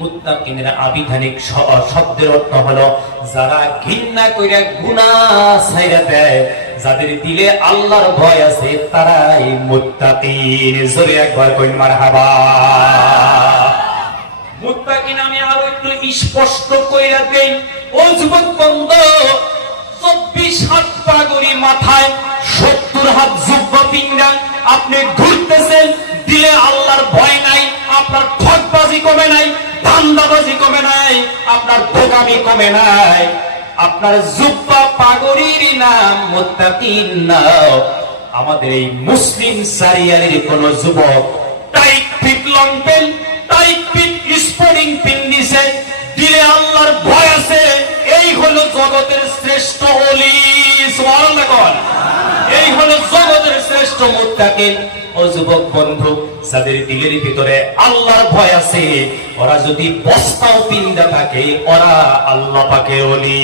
মুত্তাকিনের আবিধানিক শব্দের অর্থ হলো যারা ঘৃণা কইরা গুনাহ ছাইরা দেয়, যাদের দিলে আল্লাহর ভয় আছে তারাই মুত্তাকিন। জোরে একবার কইন মারহাবা। মুত্তাকিন আমি আরো একটু স্পষ্ট কইরা দেই, ও যুবক বন্ধু, 24 হাত পাগড়ি মাথায়, 70 হাত জুব্বা পিঙ্গা আপনি ঘুরতেছেন, দিলে আল্লাহর ভয় নাই, আপনার ঠকবাজি কমে নাই, ধান্দাবাজি কমে নাই, আপনার বোকামি কমে নাই, আপনার জুব্বা পাগড়ির নাম মুত্তাকিন না। আমাদের এই মুসলিম সারিয়ারের কোন যুবক টাইট ফিট লং পেন, টাইট ফিট স্পোর্টিং পিন দিছে, দিলে আল্লাহর ভয় আছে, এই হলো জগতের শ্রেষ্ঠ ওলি। সুবহানাল্লাহ কোন, এই হলো জগতের শ্রেষ্ঠ মুত্তাকিন। ও যুবক বন্ধু, যাদের দিলের ভিতরে আল্লাহর ভয় আছে, ওরা যদি বস্তাও পিন্দা থাকে, ওরা আল্লাহ পাকের ওলি।